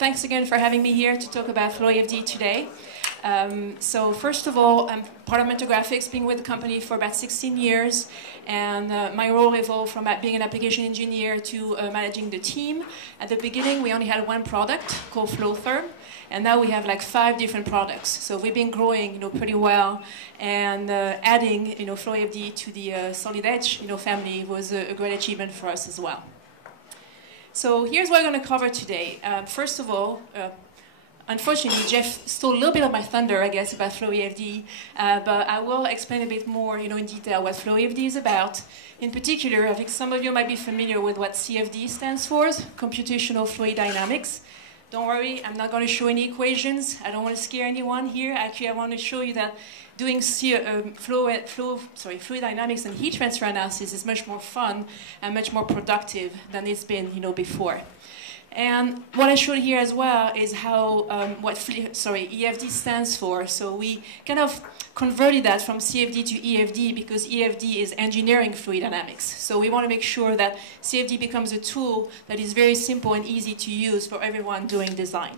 thanks again for having me here to talk about FlowEFD today. So first of all, I'm part of Mentor Graphics, being with the company for about 16 years, and my role evolved from being an application engineer to managing the team. At the beginning, we only had one product called FlowTherm, and now we have like 5 different products. So we've been growing, pretty well, and adding, FlowEFD to the Solid Edge, family was a great achievement for us as well. So here's what I'm going to cover today. First of all, unfortunately, Jeff stole a little bit of my thunder, I guess, about FlowEFD, but I will explain a bit more, in detail what FlowEFD is about. In particular, I think some of you might be familiar with what CFD stands for, Computational Fluid Dynamics. Don't worry, I'm not going to show any equations. I don't want to scare anyone here. Actually, I want to show you that doing fluid dynamics and heat transfer analysis is much more fun and much more productive than it's been, before. And what I showed here as well is how EFD stands for. So we kind of converted that from CFD to EFD because EFD is engineering fluid dynamics. So we want to make sure that CFD becomes a tool that is very simple and easy to use for everyone doing design.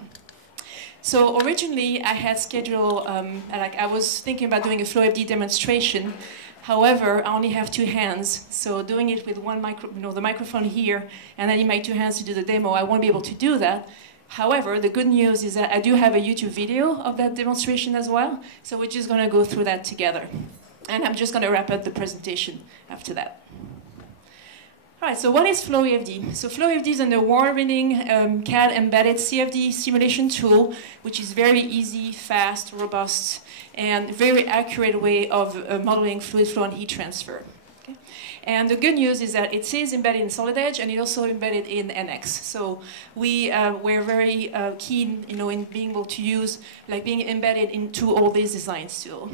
So originally I had scheduled, I was thinking about doing a FlowEFD demonstration. However, I only have 2 hands, so doing it with the microphone here, and then in my 2 hands to do the demo, I won't be able to do that. However, the good news is that I do have a YouTube video of that demonstration as well, so we're just going to go through that together. And I'm just going to wrap up the presentation after that. All right, so what is FlowEFD? So FlowEFD is an award-winning CAD-embedded CFD simulation tool, which is very easy, fast, robust, and very accurate way of modeling fluid flow and heat transfer. Okay? And the good news is that it is embedded in Solid Edge, and it's also embedded in NX. So we're very keen, in being able to use, being embedded into all these designs too.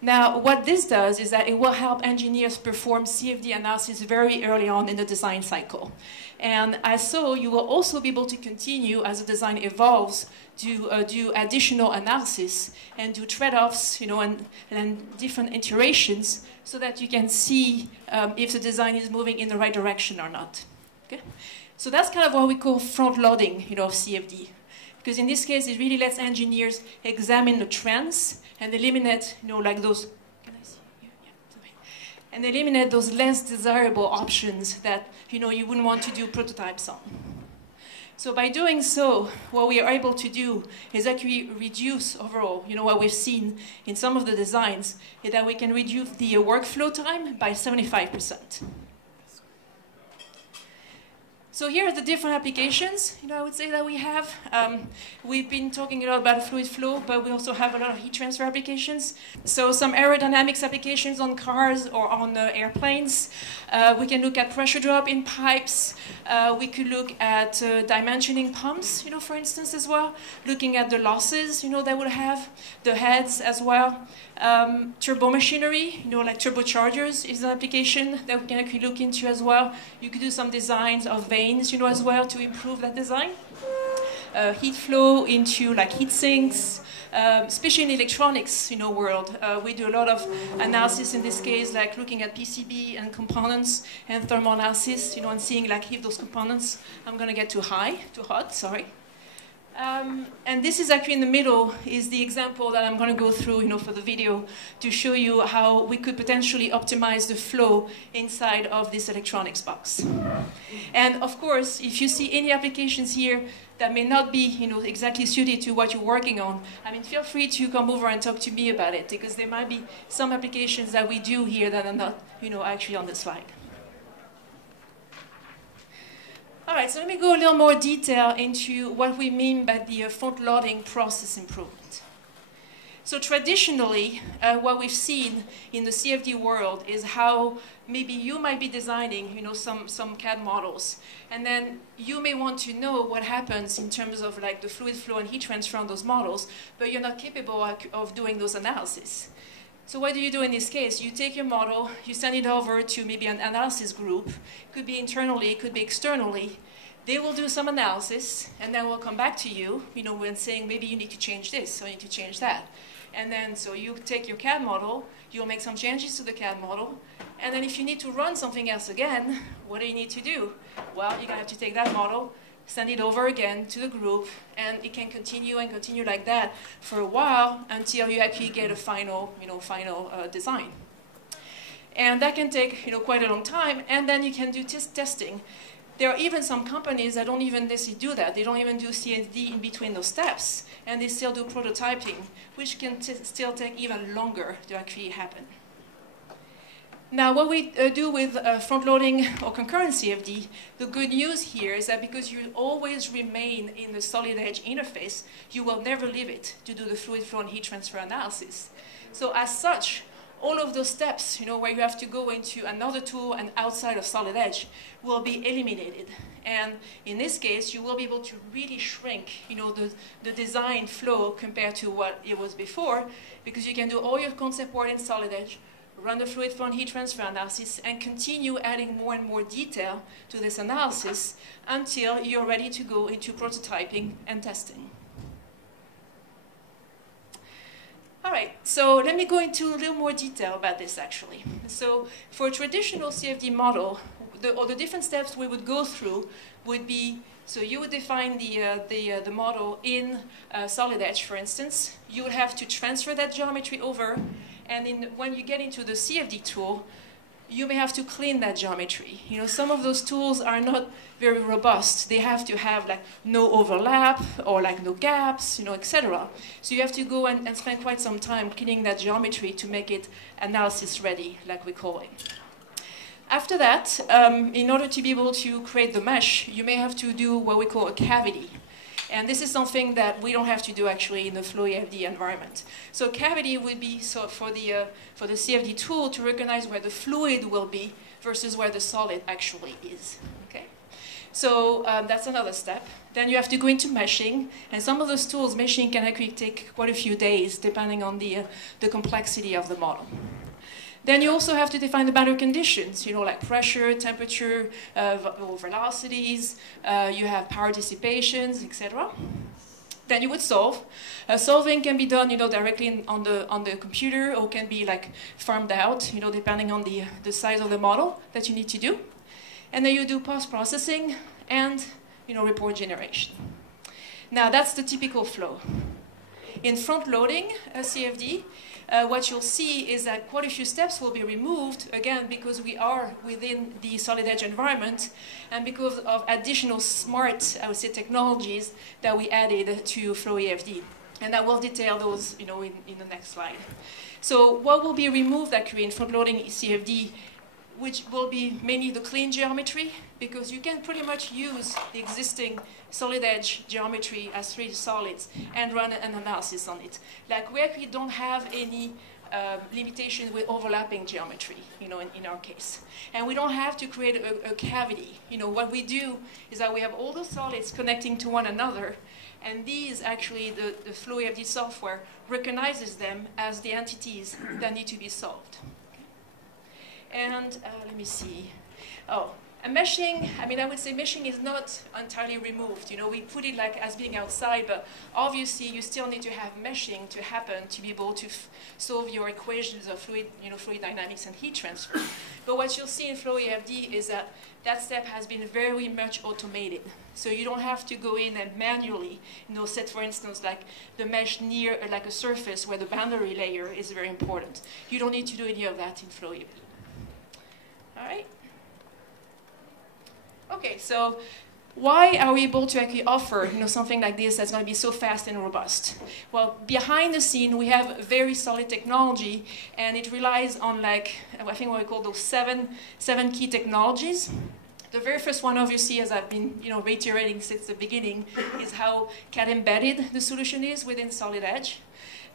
Now, what this does is that it will help engineers perform CFD analysis very early on in the design cycle. And as so, you will also be able to continue, as the design evolves, to do additional analysis and do trade-offs, and different iterations so that you can see if the design is moving in the right direction or not. Okay? So that's kind of what we call front-loading, of CFD. Because in this case, it really lets engineers examine the trends and eliminate, those. Can I see you? Yeah, and eliminate those less desirable options that, you wouldn't want to do prototypes on. So by doing so, what we are able to do is actually reduce overall, what we've seen in some of the designs is that we can reduce the workflow time by 75%. So here are the different applications, I would say that we have. We've been talking a lot about fluid flow, but we also have a lot of heat transfer applications. So some aerodynamics applications on cars or on airplanes. We can look at pressure drop in pipes. We could look at dimensioning pumps, for instance, as well. Looking at the losses, they will have, the heads as well. Turbo machinery, like turbochargers is an application that we can actually look into as well. You could do some designs of vanes, as well to improve that design. Heat flow into heat sinks, especially in the electronics, world. We do a lot of analysis in this case, looking at PCB and components and thermal analysis, and seeing if those components, I'm going to get too hot, sorry. And this is actually in the middle is the example that I'm going to go through, for the video to show you how we could potentially optimize the flow inside of this electronics box. And of course, if you see any applications here that may not be, exactly suited to what you're working on, feel free to come over and talk to me about it, because there might be some applications that we do here that are not, actually on the slide. All right, so let me go a little more detail into what we mean by the front-loading process improvement. So traditionally, what we've seen in the CFD world is how maybe you might be designing, some CAD models, and then you may want to know what happens in terms of the fluid flow and heat transfer on those models, but you're not capable of doing those analyses. So what do you do in this case? You take your model, you send it over to maybe an analysis group. It could be internally, it could be externally. They will do some analysis, and then we'll come back to you, when saying maybe you need to change this, or you need to change that. And then, so you take your CAD model, you'll make some changes to the CAD model, and then if you need to run something else again, what do you need to do? Well, you're going to have to take that model, send it over again to the group, and it can continue and continue like that for a while until you actually get a final, design. And that can take, quite a long time, and then you can do testing. There are even some companies that don't even necessarily do that. They don't even do CFD in between those steps, and they still do prototyping, which can still take even longer to actually happen. Now, what we do with front-loading or concurrent CFD, the good news here is that because you always remain in the Solid Edge interface, you will never leave it to do the fluid flow and heat transfer analysis. So as such, all of those steps, where you have to go into another tool and outside of Solid Edge will be eliminated. And in this case, you will be able to really shrink, the design flow compared to what it was before, because you can do all your concept work in Solid Edge, run the fluid flow and heat transfer analysis, and continue adding more and more detail to this analysis until you're ready to go into prototyping and testing. All right, so let me go into a little more detail about this, actually. So for a traditional CFD model, the different steps we would go through would be, so you would define the model in Solid Edge, for instance. You would have to transfer that geometry over, and when you get into the CFD tool, you may have to clean that geometry. Some of those tools are not very robust. They have to have no overlap or no gaps, etc. So you have to go and spend quite some time cleaning that geometry to make it analysis ready, like we call it. After that, in order to be able to create the mesh, you may have to do what we call a cavity. And this is something that we don't have to do actually in the FlowEFD environment. So cavity would be for the CFD tool to recognize where the fluid will be versus where the solid actually is. Okay? So that's another step. Then you have to go into meshing, and some of those tools, meshing can actually take quite a few days depending on the complexity of the model. Then you also have to define the boundary conditions, like pressure, temperature, velocities, you have power dissipations, etc. Then you would solve. Solving can be done, directly on the computer, or can be farmed out, depending on the size of the model that you need to do. And then you do post-processing and, report generation. Now that's the typical flow. In front-loading CFD, what you'll see is that quite a few steps will be removed, again, because we are within the Solid Edge environment and because of additional smart, I would say, technologies that we added to FlowEFD. And I will detail those in the next slide. So what will be removed actually in front-loading CFD, which will be mainly the clean geometry, because you can pretty much use the existing Solid Edge geometry as 3D solids and run an analysis on it. We actually don't have any limitations with overlapping geometry, in our case. And we don't have to create a cavity. What we do is that we have all the solids connecting to one another, and these actually, the FlowEFD software recognizes them as the entities that need to be solved. And let me see. And meshing, I would say meshing is not entirely removed. We put it as being outside, but obviously you still need to have meshing to happen to be able to solve your equations of fluid dynamics and heat transfer. But what you'll see in FlowEFD is that that step has been very much automated. So you don't have to go in and manually, set, for instance, the mesh near a surface where the boundary layer is very important. You don't need to do any of that in FlowEFD. All right. Okay, so why are we able to actually offer something like this that's going to be so fast and robust? Well, behind the scene, we have very solid technology, and it relies on I think what we call those seven key technologies. The very first one, obviously, as I've been reiterating since the beginning, is how CAD embedded the solution is within Solid Edge.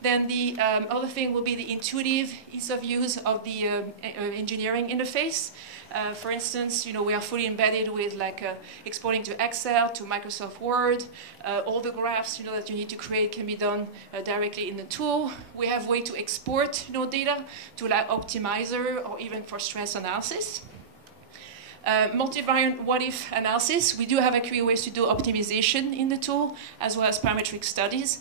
Then the other thing will be the intuitive ease of use of the engineering interface. For instance, we are fully embedded with exporting to Excel, to Microsoft Word. All the graphs that you need to create can be done directly in the tool. We have a way to export data to Optimizer or even for stress analysis. Multivariate what-if analysis. We do have actually ways to do optimization in the tool, as well as parametric studies.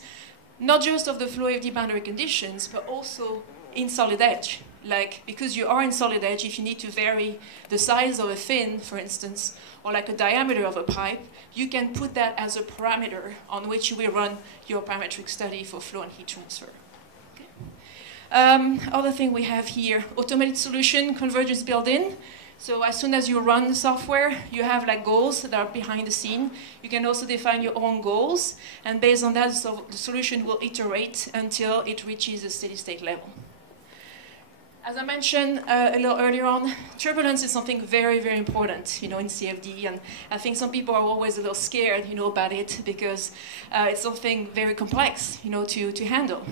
Not just of the FlowEFD boundary conditions, but also in Solid Edge. like, because you are in Solid Edge, if you need to vary the size of a fin, for instance, or like a diameter of a pipe, you can put that as a parameter on which you will run your parametric study for flow and heat transfer. Other thing we have here, automated solution, convergence built-in. So as soon as you run the software, you have like goals that are behind the scene. You can also define your own goals, and based on that, so the solution will iterate until it reaches a steady state level. As I mentioned a little earlier on, turbulence is something very, very important, in CFD, and I think some people are always a little scared, about it because it's something very complex, to handle.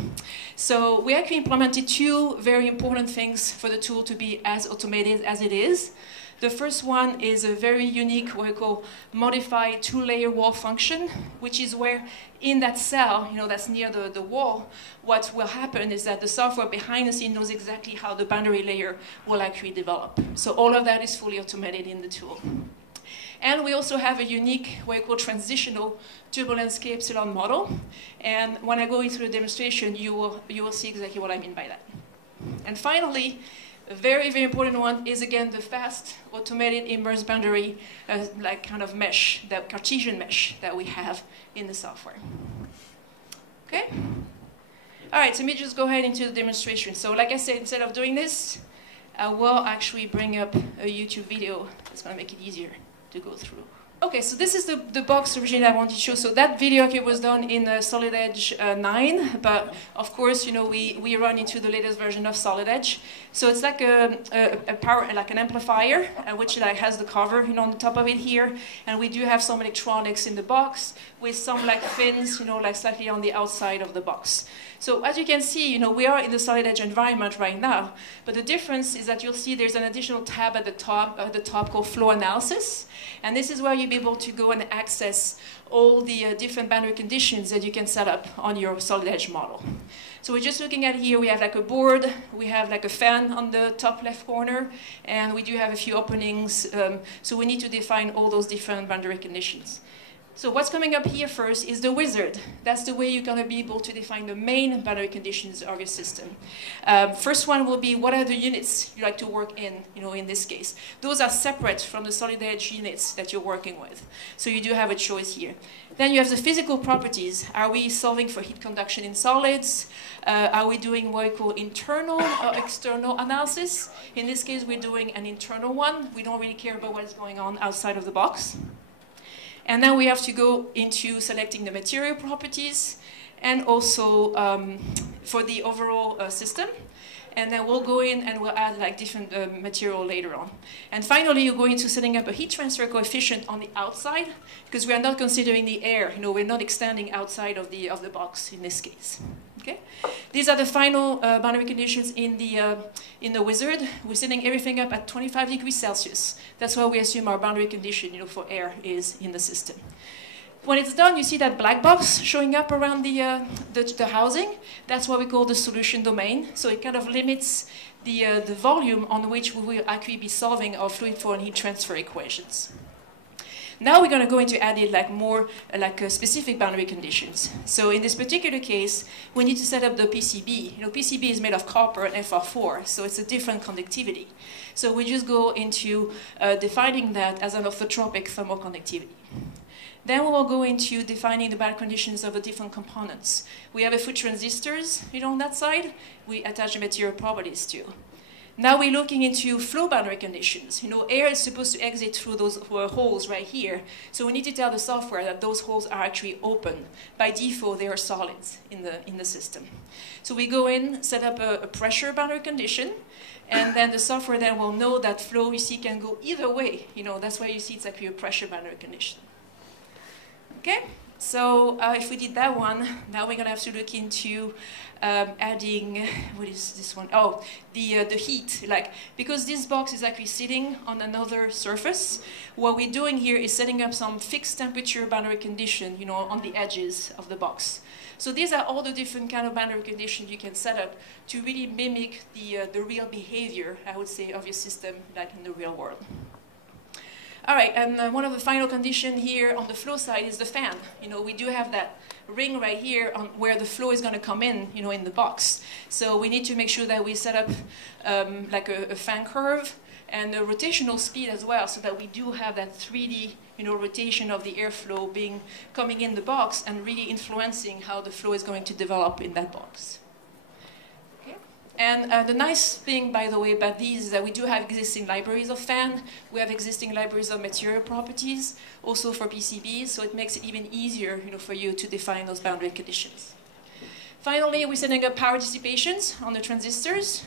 So we actually implemented two very important things for the tool to be as automated as it is. The first one is a very unique, what we call modified two-layer wall function, which is where in that cell, that's near the wall, what will happen is that the software behind the scene knows exactly how the boundary layer will actually develop. So all of that is fully automated in the tool. And we also have a unique, what we call transitional turbulence K epsilon model. And when I go into the demonstration, you will see exactly what I mean by that. And finally, a very, very important one is, again, the fast, automated immersed boundary, like kind of mesh, that Cartesian mesh that we have in the software. Okay? All right, so let me just go ahead into the demonstration. So like I said, instead of doing this, I will actually bring up a YouTube video that's going to make it easier to go through. Okay, so this is the box originally I wanted to show. So that video was done in Solid Edge 9, but of course, we run into the latest version of Solid Edge. So it's like a power, like an amplifier, which has the cover, on the top of it here, and we do have some electronics in the box with some like fins, like slightly on the outside of the box. So as you can see, we are in the Solid Edge environment right now, but the difference is that you'll see there's an additional tab at the top called Flow Analysis, and this is where you'll be able to go and access all the different boundary conditions that you can set up on your Solid Edge model. So we're just looking at here, we have like a board, we have like a fan on the top left corner, and we do have a few openings, so we need to define all those different boundary conditions. So what's coming up here first is the wizard. That's the way you're going to be able to define the main boundary conditions of your system. First one will be what are the units you like to work in, in this case. Those are separate from the Solid Edge units that you're working with. So you do have a choice here. Then you have the physical properties. Are we solving for heat conduction in solids? Are we doing what we call internal or external analysis? In this case, we're doing an internal one. We don't really care about what is going on outside of the box. And then we have to go into selecting the material properties and also for the overall system. And then we'll go in and we'll add like different material later on. And finally, you go into setting up a heat transfer coefficient on the outside, because we are not considering the air. We're not extending outside of the box in this case. Okay? These are the final boundary conditions in the wizard. We're setting everything up at 25 degrees Celsius. That's why we assume our boundary condition, for air is in the system. When it's done, you see that black box showing up around the housing. That's what we call the solution domain. So it kind of limits the volume on which we will actually be solving our fluid flow and heat transfer equations. Now we're going to go into adding more specific boundary conditions. So in this particular case, we need to set up the PCB. PCB is made of copper and FR4, so it's a different conductivity. So we just go into defining that as an orthotropic thermal conductivity. Then we will go into defining the boundary conditions of the different components. We have a few transistors, on that side. We attach the material properties to. Now we're looking into flow boundary conditions. Air is supposed to exit through those holes right here. So we need to tell the software that those holes are actually open. By default, they are solids in the system. So we go in, set up a pressure boundary condition, and then the software then will know that flow, can go either way. That's why you see it's actually a pressure boundary condition. Okay? So if we did that one, now we're going to have to look into adding, what is this one? Oh, the heat. Because this box is actually sitting on another surface, what we're doing here is setting up some fixed temperature boundary condition, on the edges of the box. So these are all the different kind of boundary conditions you can set up to really mimic the real behavior, I would say, of your system, like in the real world. All right, and one of the final conditions here on the flow side is the fan. We do have that ring right here on where the flow is going to come in, in the box. So we need to make sure that we set up like a fan curve and a rotational speed as well, so that we do have that 3D, rotation of the airflow coming in the box and really influencing how the flow is going to develop in that box. And the nice thing, by the way, about these is that we do have existing libraries of fan. We have existing libraries of material properties, also for PCBs, so it makes it even easier for you to define those boundary conditions. Finally, we're setting up power dissipations on the transistors.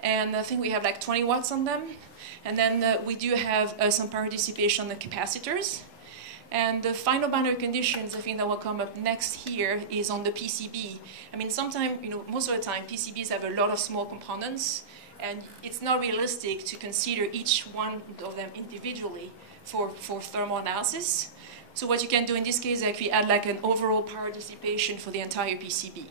And I think we have like 20 watts on them. And then we do have some power dissipation on the capacitors. And the final boundary conditions, I think that will come up next here, is on the PCB. I mean, sometimes, most of the time, PCBs have a lot of small components, and it's not realistic to consider each one of them individually for thermal analysis. So what you can do in this case is actually add like an overall power dissipation for the entire PCB.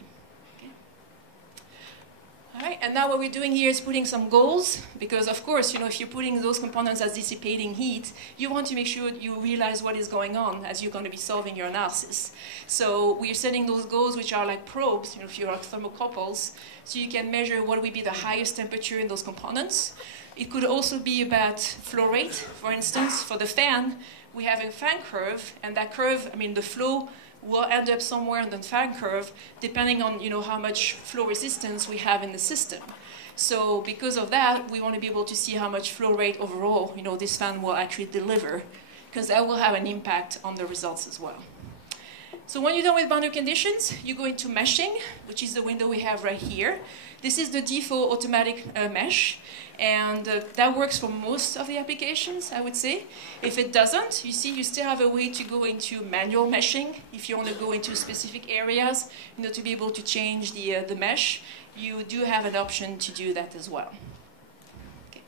All right, and now what we're doing here is putting some goals, because of course, if you're putting those components as dissipating heat, you want to make sure you realize what is going on as you're going to be solving your analysis. So we're setting those goals, which are like probes, if you're like thermocouples, so you can measure what would be the highest temperature in those components. It could also be about flow rate. For instance, for the fan, we have a fan curve, and that curve, the flow will end up somewhere on the fan curve, depending on how much flow resistance we have in the system. So because of that, we want to be able to see how much flow rate overall this fan will actually deliver, because that will have an impact on the results as well. So when you're done with boundary conditions, you go into meshing, which is the window we have right here. This is the default automatic mesh, and that works for most of the applications, I would say. If it doesn't, you see, you still have a way to go into manual meshing. If you want to go into specific areas, to be able to change the mesh, you do have an option to do that as well. Okay.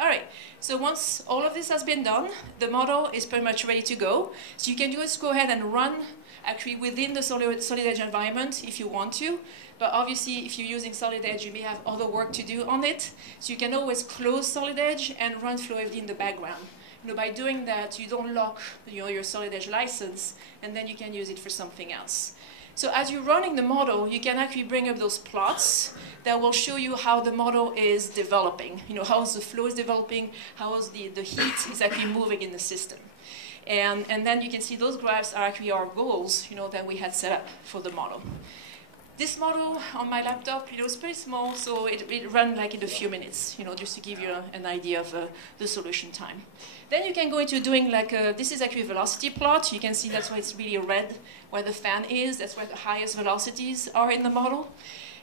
All right, so once all of this has been done, the model is pretty much ready to go. So you can just go ahead and run actually within the Solid Edge environment if you want to. But obviously, if you're using Solid Edge, you may have other work to do on it. So you can always close Solid Edge and run FlowEFD in the background. By doing that, you don't lock your Solid Edge license, and then you can use it for something else. So as you're running the model, you can actually bring up those plots that will show you how the model is developing. How the flow is developing, how the heat is actually moving in the system. And then you can see those graphs are actually our goals, that we had set up for the model. This model on my laptop, is pretty small, so it ran like in a few minutes, just to give you an idea of the solution time. Then you can go into doing like this is actually a velocity plot. You can see that's why it's really red where the fan is. That's where the highest velocities are in the model.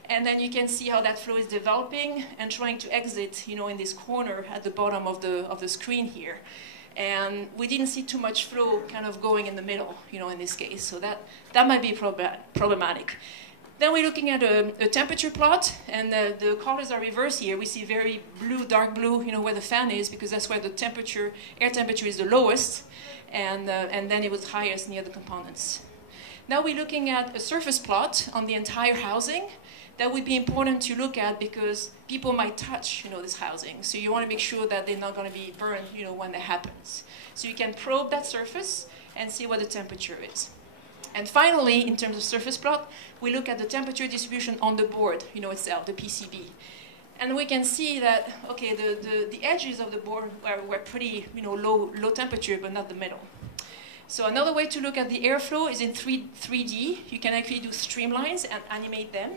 And then you can see how that flow is developing and trying to exit, in this corner at the bottom of the screen here. And we didn't see too much flow kind of going in the middle, in this case. So that might be problematic. Then we're looking at a temperature plot, and the colors are reversed here. We see very blue, dark blue, where the fan is, because that's where the air temperature is the lowest, and then it was highest near the components. Now we're looking at a surface plot on the entire housing. That would be important to look at because people might touch, this housing. So you want to make sure that they're not going to be burned, when that happens. So you can probe that surface and see what the temperature is. And finally, in terms of surface plot, we look at the temperature distribution on the board, itself, the PCB. And we can see that, okay, the edges of the board were pretty, low temperature, but not the middle. So another way to look at the airflow is in 3D. You can actually do streamlines and animate them.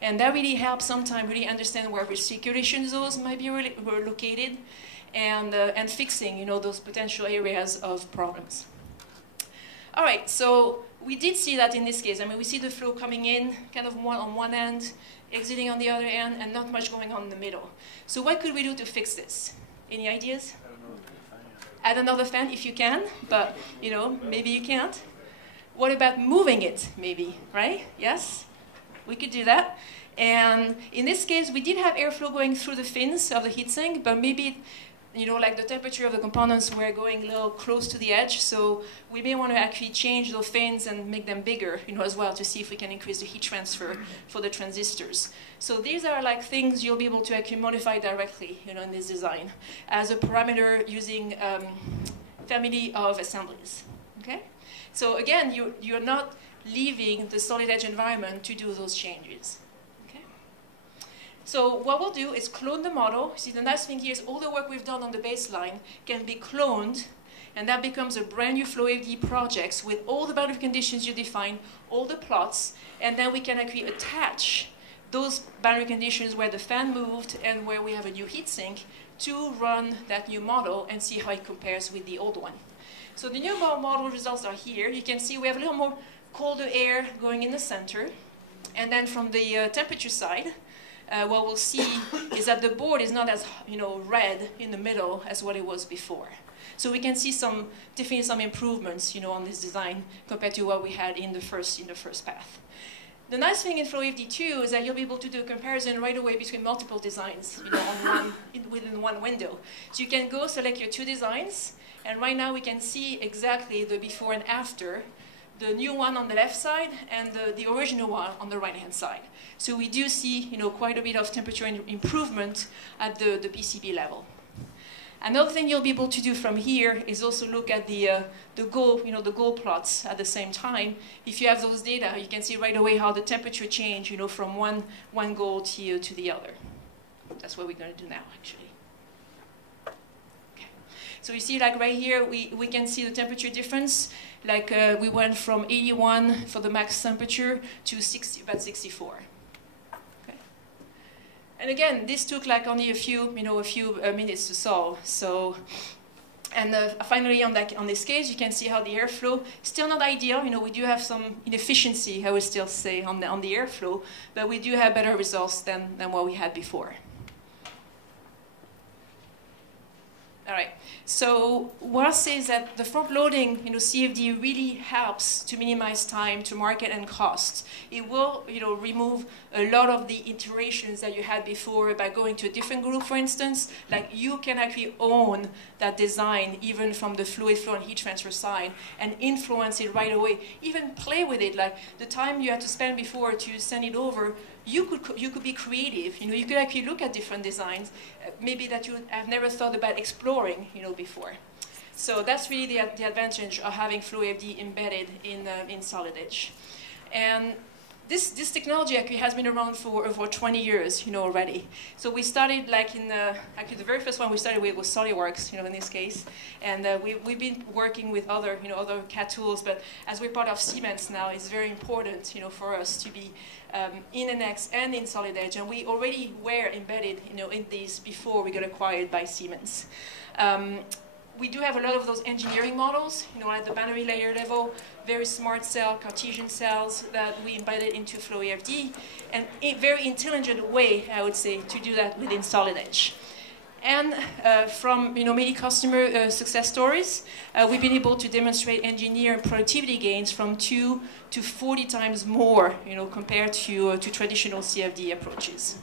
And that really helps sometimes really understand where recirculation zones might be located and fixing, those potential areas of problems. All right, so we did see that in this case. We see the flow coming in kind of on one end, exiting on the other end, and not much going on in the middle. So what could we do to fix this? Any ideas? I don't know. Add another fan if you can, but maybe you can't. What about moving it, maybe, right? Yes? We could do that. And in this case, we did have airflow going through the fins of the heatsink, but maybe you know, like the temperature of the components were going a little close to the edge, so we may want to actually change those fins and make them bigger, you know, as well, to see if we can increase the heat transfer for the transistors. So these are like things you'll be able to actually modify directly, you know, in this design as a parameter using family of assemblies. Okay, so again, you're not leaving the solid edge environment to do those changes. So what we'll do is clone the model. See, the nice thing here is all the work we've done on the baseline can be cloned, and that becomes a brand new FlowEFD project with all the boundary conditions you define, all the plots, and then we can actually attach those boundary conditions where the fan moved and where we have a new heatsink to run that new model and see how it compares with the old one. So the new model results are here. You can see we have a little more colder air going in the center, and then from the temperature side, what we'll see is that the board is not as, you know, red in the middle as what it was before. So we can see definitely some improvements, you know, on this design compared to what we had in the first path. The nice thing in FlowEFD 2 is that you'll be able to do a comparison right away between multiple designs, you know, within one window. So you can go select your two designs, and right now we can see exactly the before and after, the new one on the left side and the original one on the right-hand side. So we do see, you know, quite a bit of temperature improvement at the PCB level. Another thing you'll be able to do from here is also look at the goal plots at the same time. If you have those data, you can see right away how the temperature change, you know, from one goal to the other. That's what we're going to do now, actually. So you see, like right here, we can see the temperature difference. Like we went from 81 for the max temperature to about 64. Okay. And again, this took like only a few minutes to solve. So, and finally, on this case, you can see how the airflow still not ideal. You know, we do have some inefficiency, I would still say, on the airflow, but we do have better results than what we had before. All right. So what I'll say is that the front-loading, you know, CFD really helps to minimize time to market and cost. It will, you know, remove a lot of the iterations that you had before by going to a different group, for instance. Like you can actually own that design even from the fluid flow and heat transfer side and influence it right away. Even play with it. Like the time you had to spend before to send it over, you could be creative. You know, you could actually look at different designs, maybe that you have never thought about exploring, you know, before. So that's really the advantage of having FlowEFD embedded in Solid Edge. And this technology actually has been around for over 20 years, you know, already. So we started like actually the very first one we started with was SolidWorks, you know, in this case. And we've been working with other CAD tools, but as we're part of Siemens now, it's very important, you know, for us to be in NX and in Solid Edge, and we already were embedded, you know, in these before we got acquired by Siemens. We do have a lot of those engineering models, you know, at the boundary layer level, very smart cell, Cartesian cells that we embedded into FlowEFD, and a very intelligent way, I would say, to do that within Solid Edge. And from, you know, many customer success stories, we've been able to demonstrate engineer and productivity gains from 2 to 40 times more, you know, compared to traditional CFD approaches.